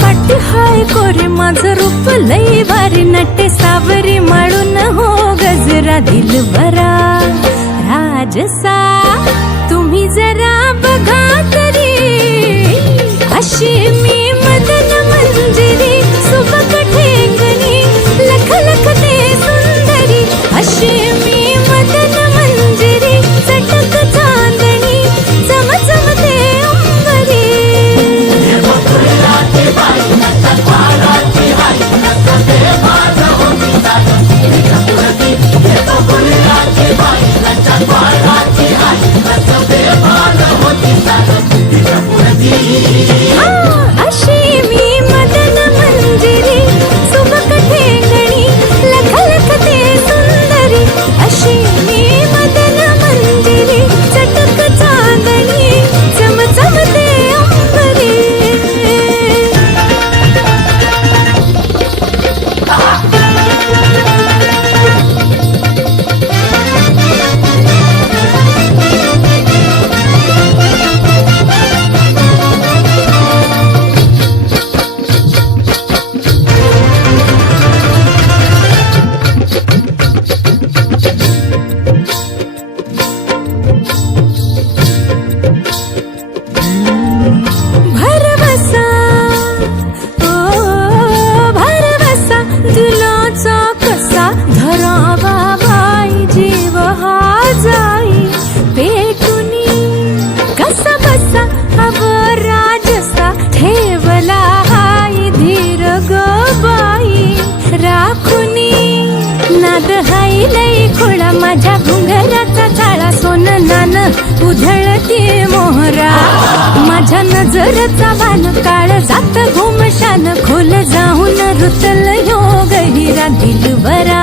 पाटी हाय कोरे माझं रूप लई भारी नटे सावरी माळून हो गजरा दिलबरा राजसा तुम्ही जरा बघा तरी अशी मी मदन मंजिरी सुबक ठेंगणी लख लख ते सुंदरी अशी मी मदन मंजिरी चटक चांदणी चम चम ते अंबरी अशी मी मदन मंजिरी सुबक ठेंगणी लख लख ते सुंदरी अशी मी मदन मंजिरी चटक चांदणी चम चम ते अंबरी भरवसा ओ भरवसा दिलाचा कसा धरावा बाई जीव हा जाई पेटुनी कसा बसा हव राजसा ठेवला हाय धीर ग बाई राखुनी नाद हाय लई खोळा माझ्या घुंगराचा चाळा सोन नान उधळते मोहरा माझ्या नजरचा बाण काळ जात घुमशान खोल जाऊन रुतल योग हिरा दिलबरा